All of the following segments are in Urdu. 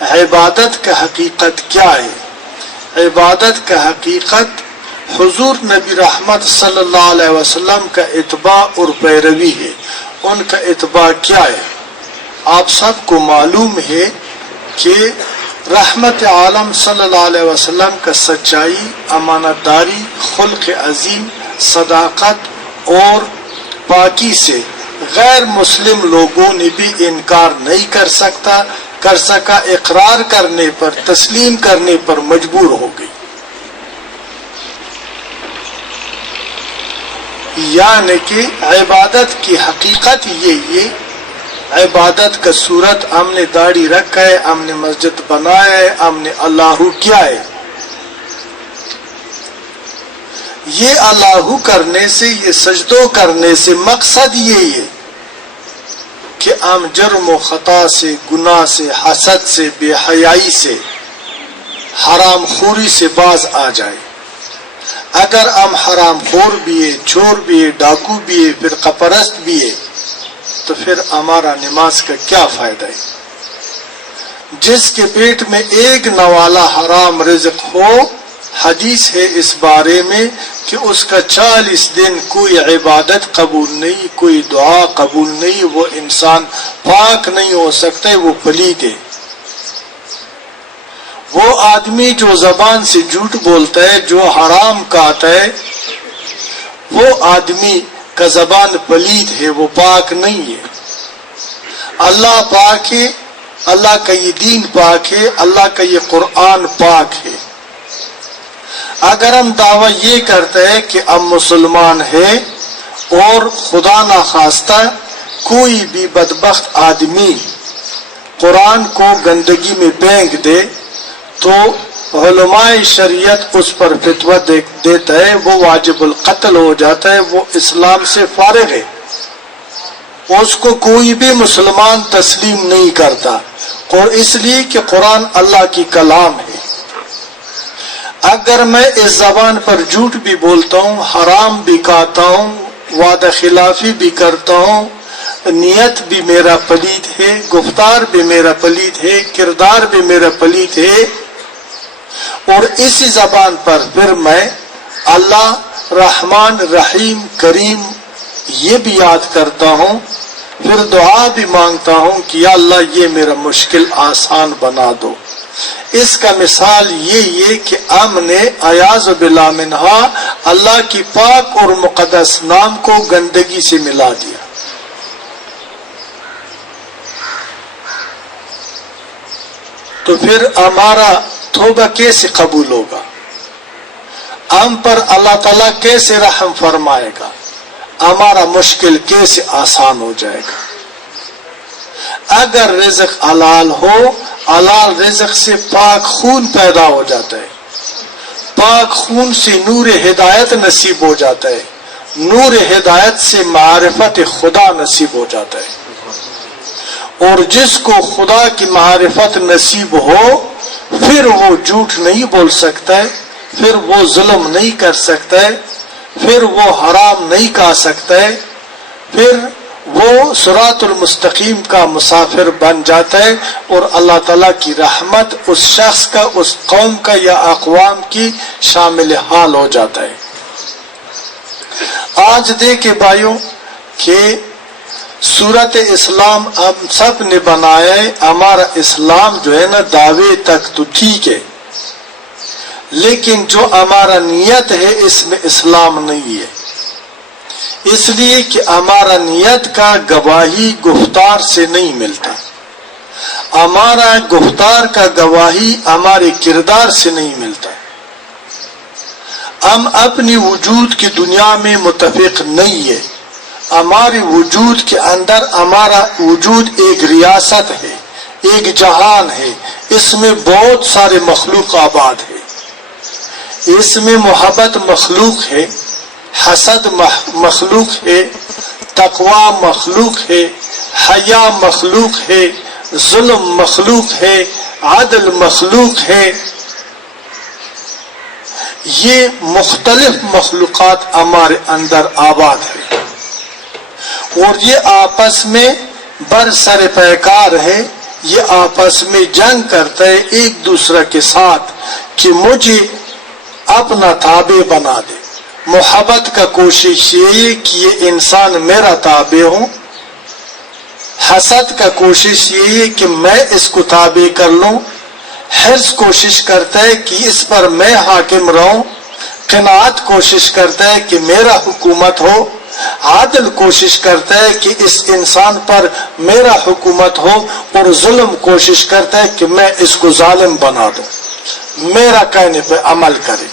عبادت کا حقیقت کیا ہے؟ عبادت کا حقیقت حضور نبی رحمت صلی اللہ علیہ وسلم کا اتباع اور پیروی ہے۔ ان کا اتباع کیا ہے؟ آپ سب کو معلوم ہے کہ رحمت عالم صلی اللہ علیہ وسلم کا سچائی، امانت داری، خلق عظیم، صداقت اور پاکی سے غیر مسلم لوگوں نے بھی انکار نہیں کر سکا، اقرار کرنے پر، تسلیم کرنے پر مجبور ہو گئی۔ یعنی کہ عبادت کی حقیقت یہ عبادت کا صورت ہم نے داڑھی رکھا ہے، ہم نے مسجد بنایا ہے، ہم نے اللہ کیا ہے، یہ اللہ کرنے سے، یہ سجدوں کرنے سے مقصد یہی ہے کہ ہم جرم و خطا سے، گناہ سے، حسد سے، بے حیائی سے، حرام خوری سے باز آ جائے۔ اگر ہم حرام خور بھی ہے، چور بھی ہے، ڈاکو بھی ہے، فرقہ پرست بھی ہے، تو پھر ہمارا نماز کا کیا فائدہ ہے؟ جس کے پیٹ میں ایک نوالا حرام رزق ہو، حدیث ہے اس بارے میں کہ اس کا 40 دن کوئی عبادت قبول نہیں، کوئی دعا قبول نہیں، وہ انسان پاک نہیں ہو سکتا، وہ پلید ہے۔ وہ آدمی جو زبان سے جھوٹ بولتا ہے، جو حرام کہتا ہے، وہ آدمی کا زبان پلید ہے، وہ پاک نہیں ہے۔ اللہ پاک ہے، اللہ کا یہ دین پاک ہے، اللہ کا یہ قرآن پاک ہے۔ اگر ہم دعویٰ یہ کرتے ہیں کہ ہم مسلمان ہیں اور خدا نخواستہ کوئی بھی بدبخت آدمی قرآن کو گندگی میں پھینک دے تو علماء شریعت اس پر فتویٰ دیتا ہے، وہ واجب القتل ہو جاتا ہے، وہ اسلام سے فارغ ہے، اس کو کوئی بھی مسلمان تسلیم نہیں کرتا، اور اس لیے کہ قرآن اللہ کی کلام ہے۔ اگر میں اس زبان پر جھوٹ بھی بولتا ہوں، حرام بھی کھاتا ہوں، وعدہ خلافی بھی کرتا ہوں، نیت بھی میرا پلید ہے، گفتار بھی میرا پلید ہے، کردار بھی میرا پلید ہے، اور اسی زبان پر پھر میں اللہ رحمان رحیم کریم یہ بھی یاد کرتا ہوں، پھر دعا بھی مانگتا ہوں کہ یا اللہ یہ میرا مشکل آسان بنا دو۔ اس کا مثال یہ کہ ہم نے اعاذ باللہ منہا اللہ کی پاک اور مقدس نام کو گندگی سے ملا دیا۔ تو پھر ہمارا توبہ کیسے قبول ہوگا؟ ہم پر اللہ تعالیٰ کیسے رحم فرمائے گا؟ ہمارا مشکل کیسے آسان ہو جائے گا؟ اگر رزق حلال ہو، حلال رزق سے پاک خون پیدا ہو جاتا ہے، پاک خون سے نور ہدایت نصیب ہو جاتا ہے، نور ہدایت سے معرفت خدا نصیب ہو جاتا ہے، اور جس کو خدا کی معرفت نصیب ہو پھر وہ جھوٹ نہیں بول سکتا ہے، پھر وہ ظلم نہیں کر سکتا ہے، پھر وہ حرام نہیں کھا سکتا ہے، پھر وہ صراط المستقیم کا مسافر بن جاتا ہے، اور اللہ تعالیٰ کی رحمت اس شخص کا، اس قوم کا یا اقوام کی شامل حال ہو جاتا ہے۔ آج دیکھیں بھائیوں کہ صورت اسلام ہم سب نے بنایا ہے، ہمارا اسلام جو ہے نا دعوے تک تو ٹھیک ہے، لیکن جو ہمارا نیت ہے اس میں اسلام نہیں ہے، اس لیے کہ ہمارا نیت کا گواہی گفتار سے نہیں ملتا، ہمارا گفتار کا گواہی ہمارے کردار سے نہیں ملتا، ہم اپنی وجود کی دنیا میں متفق نہیں ہے، ہمارے وجود کے اندر ہمارا وجود ایک ریاست ہے، ایک جہان ہے، اس میں بہت سارے مخلوق آباد ہے، اس میں محبت مخلوق ہے، حسد مخلوق ہے، تقوی مخلوق ہے، حیا مخلوق ہے، ظلم مخلوق ہے، عدل مخلوق ہے، یہ مختلف مخلوقات ہمارے اندر آباد ہے، اور یہ آپس میں برسر پیکار ہے، یہ آپس میں جنگ کرتا ہے ایک دوسرے کے ساتھ کہ مجھے اپنا تابع بنا دے. محبت کا کوشش یہ کہ یہ انسان میرا تابع ہوں. حسد کا کوشش یہ کہ میں اس کو تابع کر لوں. حرص کوشش کرتا ہے کہ اس پر میں حاکم رہوں. قناعت کوشش کرتا ہے کہ میرا حکومت ہو. عادل کوشش کرتا ہے کہ اس انسان پر میرا حکومت ہو. اور ظلم کوشش کرتا ہے کہ میں اس کو ظالم بنا دوں, میرا کہنے پہ عمل کرے.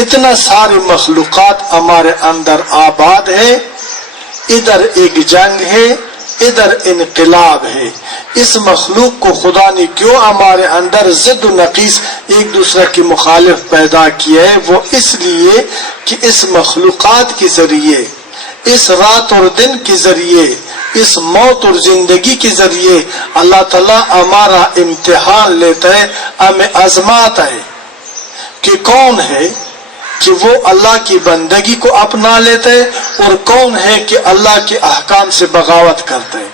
اتنا ساری مخلوقات ہمارے اندر آباد ہے. ادھر ایک جنگ ہے, ادھر انقلاب ہے. اس مخلوق کو خدا نے کیوں ہمارے اندر ضد و نقیص ایک دوسرے کی مخالف پیدا کیا ہے؟ وہ اس لیے کہ اس مخلوقات کے ذریعے, اس رات اور دن کے ذریعے, اس موت اور زندگی کے ذریعے اللہ تعالیٰ ہمارا امتحان لیتا ہے, ہمیں آزماتا ہے کہ کون ہے کہ وہ اللہ کی بندگی کو اپنا لیتے اور کون ہے کہ اللہ کے احکام سے بغاوت کرتے ہیں.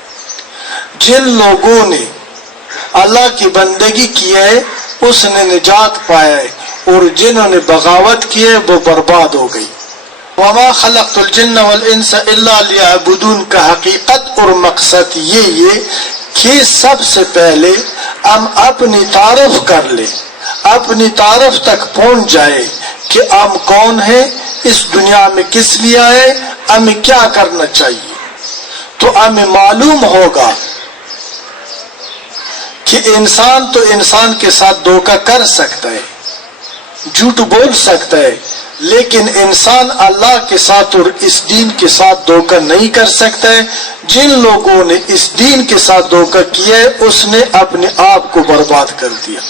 جن لوگوں نے اللہ کی بندگی کی ہے اس نے نجات پایا ہے, اور جنہوں نے بغاوت کی ہے وہ برباد ہو گئی. وما خلقت الجن والانس الا ليعبدون کا حقیقت اور مقصد یہ کہ سب سے پہلے ہم اپنی تعارف کر لیں, اپنی تعارف تک پہنچ جائے کہ ہم کون ہیں, اس دنیا میں کس لیے آئے, ہمیں کیا کرنا چاہیے. تو ہمیں معلوم ہوگا کہ انسان تو انسان کے ساتھ دھوکہ کر سکتا ہے, جھوٹ بول سکتا ہے, لیکن انسان اللہ کے ساتھ اور اس دین کے ساتھ دھوکہ نہیں کر سکتا ہے. جن لوگوں نے اس دین کے ساتھ دھوکہ کیا ہے اس نے اپنے آپ کو برباد کر دیا.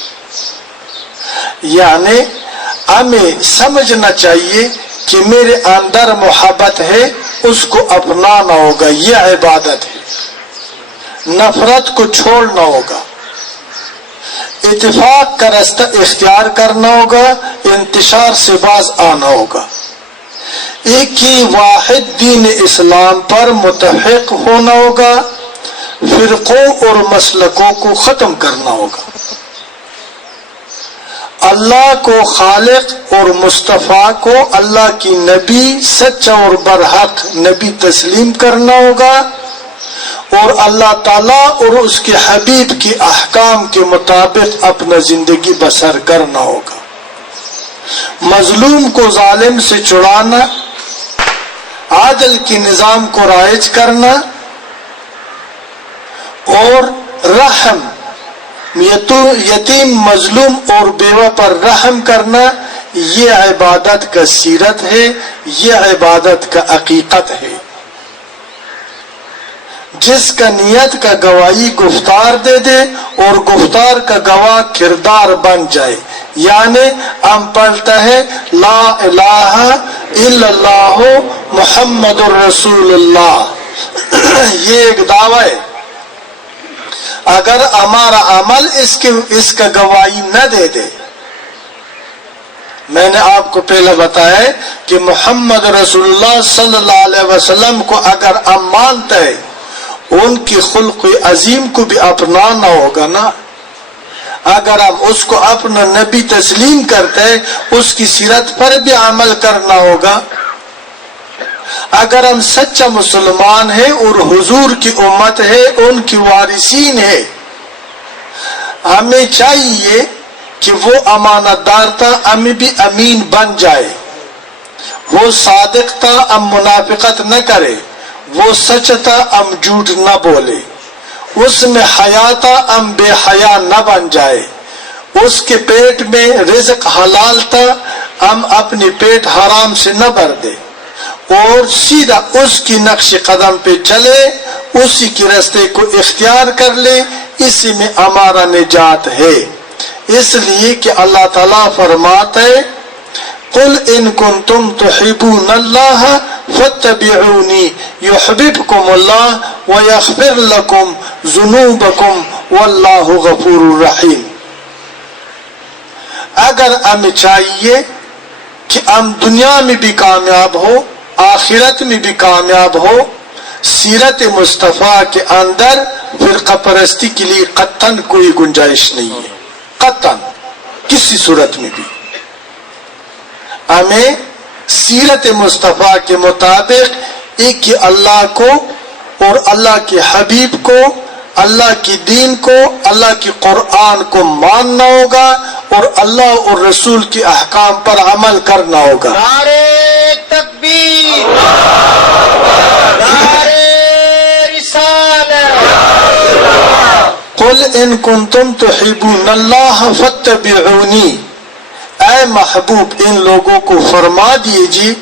یعنی ہمیں سمجھنا چاہیے کہ میرے اندر محبت ہے, اس کو اپنانا ہوگا, یہ عبادت ہے. نفرت کو چھوڑنا ہوگا, اتفاق کا راستہ اختیار کرنا ہوگا, انتشار سے باز آنا ہوگا. ایک ہی واحد دین اسلام پر متفق ہونا ہوگا, فرقوں اور مسلکوں کو ختم کرنا ہوگا. اللہ کو خالق اور مصطفیٰ کو اللہ کی نبی سچا اور برحق نبی تسلیم کرنا ہوگا, اور اللہ تعالیٰ اور اس کے حبیب کے احکام کے مطابق اپنا زندگی بسر کرنا ہوگا. مظلوم کو ظالم سے چھڑانا, عادل کے نظام کو رائج کرنا, اور رحم یتیم مظلوم اور بیوہ پر رحم کرنا, یہ عبادت کا سیرت ہے, یہ عبادت کا حقیقت ہے. جس کا نیت کا گواہی گفتار دے دے اور گفتار کا گواہ کردار بن جائے. یعنی ہم پڑھتا ہے لا الہ الا اللہ محمد الرسول اللہ, یہ ایک دعویٰ ہے. اگر ہمارا عمل اس کا گواہی نہ دے دے, میں نے آپ کو پہلے بتایا کہ محمد رسول اللہ صلی اللہ علیہ وسلم کو اگر ہم مانتے ہیں, ان کی خلق عظیم کو بھی اپنانا ہوگا نا. اگر ہم اس کو اپنا نبی تسلیم کرتے ہیں, اس کی سیرت پر بھی عمل کرنا ہوگا. اگر ہم سچا مسلمان ہیں اور حضور کی امت ہے, ان کی وارثین ہے, ہمیں چاہیے کہ وہ امانت دار تھا, ہمیں بھی امین بن جائے. وہ صادق تھا, ہم منافقت نہ کرے. وہ سچ تھا, ہم جھوٹ نہ بولے. اس میں حیا تھا, ہم بے حیا نہ بن جائے. اس کے پیٹ میں رزق حلال تھا, ہم اپنے پیٹ حرام سے نہ بھر دے, اور سیدھا اس کی نقش قدم پہ چلے, اسی کے راستے کو اختیار کر لے. اسی میں ہمارا نجات ہے. اس لیے کہ اللہ تعالیٰ فرماتا ہے قل ان کنتم تحبون اللہ فاتبعونی یحببکم اللہ ویغفر لکم ذنوبکم واللہ غفور رحیم. اگر ہمیں چاہیے کہ ہم دنیا میں بھی کامیاب ہو, آخرت میں بھی کامیاب ہو, سیرت مصطفیٰ کے اندر فرقہ پرستی کے لیے قطعاً کوئی گنجائش نہیں ہے، قطعاً کسی صورت میں بھی۔ ہمیں سیرت مصطفیٰ کے مطابق ایک ہی اللہ کو اور اللہ کے حبیب کو، اللہ کی دین کو، اللہ کی قرآن کو ماننا ہوگا اور اللہ اور رسول کے احکام پر عمل کرنا ہوگا۔ نعرے تکبیر، نعرے رسالت۔ قل ان کنتم تحبون اللہ فاتبعونی، اے محبوب ان لوگوں کو فرما دیجیے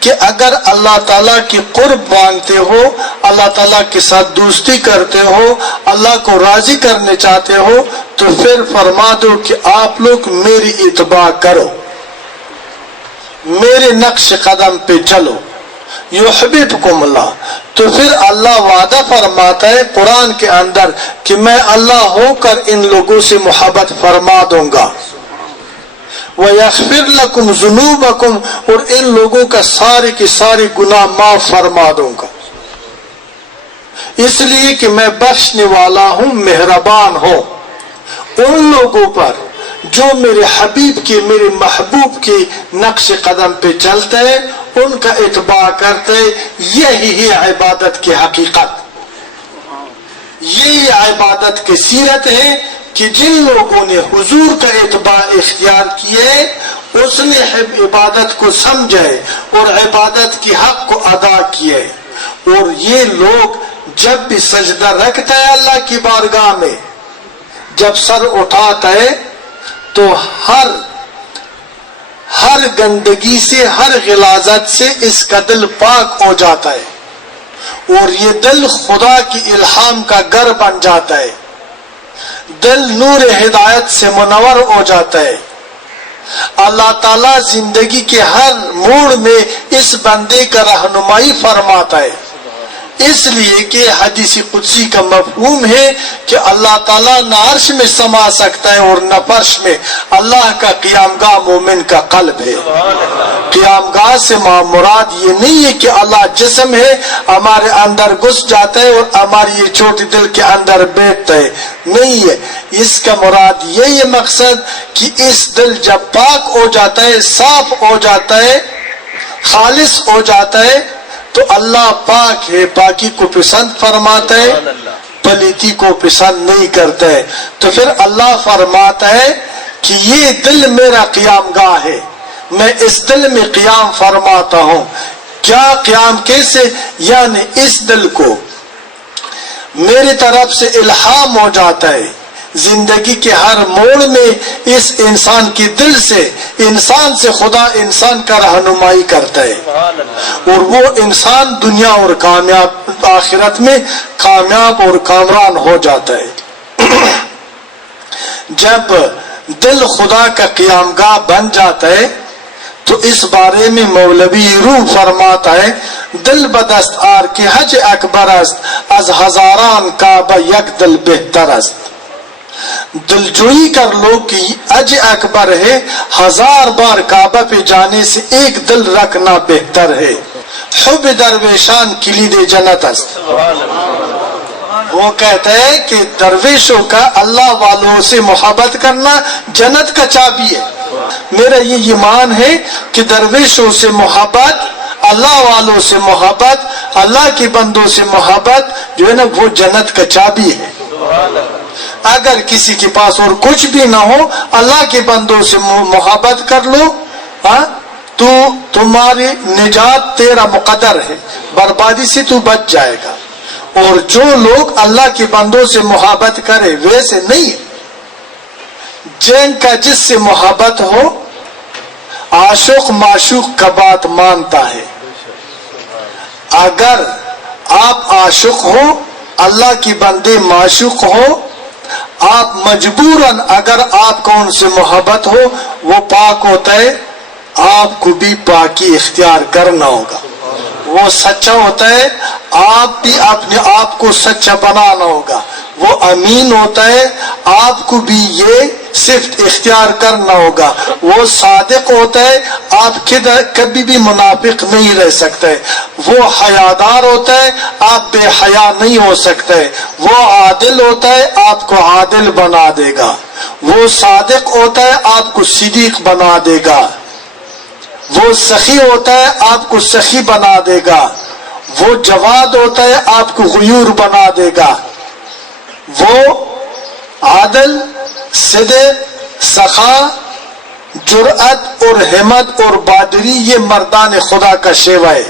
کہ اگر اللہ تعالیٰ کی قرب مانگتے ہو، اللہ تعالیٰ کے ساتھ دوستی کرتے ہو، اللہ کو راضی کرنے چاہتے ہو، تو پھر فرما دو کہ آپ لوگ میری اتباع کرو، میرے نقش قدم پہ چلو، یحببکم اللہ۔ تو پھر اللہ وعدہ فرماتا ہے قرآن کے اندر کہ میں اللہ ہو کر ان لوگوں سے محبت فرما دوں گا، وَيَغْفِرْ لَكُمْ ذُنُوبَكُمْ، اور ان لوگوں کا سارے کے سارے گناہ معاف فرما دوں گا، اس لیے کہ میں بخشنے والا ہوں، مہربان ہوں ان لوگوں پر جو میرے حبیب کے، میرے محبوب کے نقش قدم پہ چلتے ہیں، ان کا اتباع کرتے ہیں۔ یہی ہے عبادت کی حقیقت، یہی عبادت کی سیرت ہے کہ جن لوگوں نے حضور کا اتباع اختیار کیے، اس نے عبادت کو سمجھے اور عبادت کی حق کو ادا کیے، اور یہ لوگ جب بھی سجدہ رکھتا ہے اللہ کی بارگاہ میں، جب سر اٹھاتا ہے تو ہر گندگی سے، ہر غلاظت سے اس کا دل پاک ہو جاتا ہے، اور یہ دل خدا کی الہام کا گھر بن جاتا ہے، دل نور ہدایت سے منور ہو جاتا ہے۔ اللہ تعالیٰ زندگی کے ہر موڑ میں اس بندے کا رہنمائی فرماتا ہے، اس لیے کہ حدیث قدسی کا مفہوم ہے کہ اللہ تعالیٰ نہ عرش میں سما سکتا ہے اور نہ فرش میں۔ اللہ کا قیام گاہ مومن کا قلب ہے۔ قیام گاہ سے مراد یہ نہیں ہے کہ اللہ جسم ہے، ہمارے اندر گھس جاتا ہے اور ہماری یہ چھوٹے دل کے اندر بیٹھتا ہے، نہیں ہے۔ اس کا مراد یہ مقصد کہ اس دل جب پاک ہو جاتا ہے، صاف ہو جاتا ہے، خالص ہو جاتا ہے، تو اللہ پاک ہے، پاکی کو پسند فرماتا ہے، پلیتی کو پسند نہیں کرتا ہے۔ تو پھر اللہ فرماتا ہے کہ یہ دل میرا قیام گاہ ہے، میں اس دل میں قیام فرماتا ہوں۔ کیا قیام کیسے؟ یعنی اس دل کو میری طرف سے الہام ہو جاتا ہے، زندگی کے ہر موڑ میں اس انسان کے دل سے، انسان سے خدا انسان کا رہنمائی کرتا ہے، اور وہ انسان دنیا اور کامیاب، آخرت میں کامیاب اور کامران ہو جاتا ہے۔ جب دل خدا کا قیام گاہ بن جاتا ہے تو اس بارے میں مولوی روح فرماتا ہے، دل بدست آر کے حج اکبر است، از ہزاران کعبہ یک دل بہتر است۔ دلجوئی کر لو کہ حج اکبر ہے، 1000 بار کعبہ پہ جانے سے ایک دل رکھنا بہتر ہے۔ حب درویشان کلید جنت است۔ وہ کہتا ہے کہ درویشوں کا اللہ والوں سے محبت کرنا جنت کا چابی ہے۔ میرا یہ ایمان ہے کہ درویشوں سے محبت، اللہ والوں سے محبت، اللہ کے بندوں سے محبت جو ہے نا، وہ جنت کا چابی ہے۔ اگر کسی کے پاس اور کچھ بھی نہ ہو، اللہ کے بندوں سے محبت کر لو، تو تمہاری نجات تیرا مقدر ہے، بربادی سے تو بچ جائے گا۔ اور جو لوگ اللہ کے بندوں سے محبت کرے ویسے نہیں، جن کا جس سے محبت ہو، عاشق معشوق کا بات مانتا ہے۔ اگر آپ عاشق ہو، اللہ کی بندے معشوق ہو، آپ مجبوراً اگر آپ کو ان سے محبت ہو، وہ پاک ہوتا ہے، آپ کو بھی پاکی اختیار کرنا ہوگا۔ وہ سچا ہوتا ہے، آپ بھی اپنے آپ کو سچا بنانا ہوگا. وہ امین ہوتا ہے، آپ کو بھی یہ صفت اختیار کرنا ہوگا. وہ صادق ہوتا ہے، آپ کبھی بھی منافق نہیں رہ سکتے. وہ حیادار ہوتا ہے، آپ بے حیا نہیں ہو سکتے. وہ عادل ہوتا ہے، آپ کو عادل بنا دے گا. وہ صادق ہوتا ہے، آپ کو صدیق بنا دے گا. وہ سخی ہوتا ہے، آپ کو سخی بنا دے گا. وہ جواد ہوتا ہے، آپ کو غیور بنا دے گا. وہ عادل، صدق، سخا، جرأت اور ہمت اور بہادری، یہ مردان خدا کا شیوا ہے.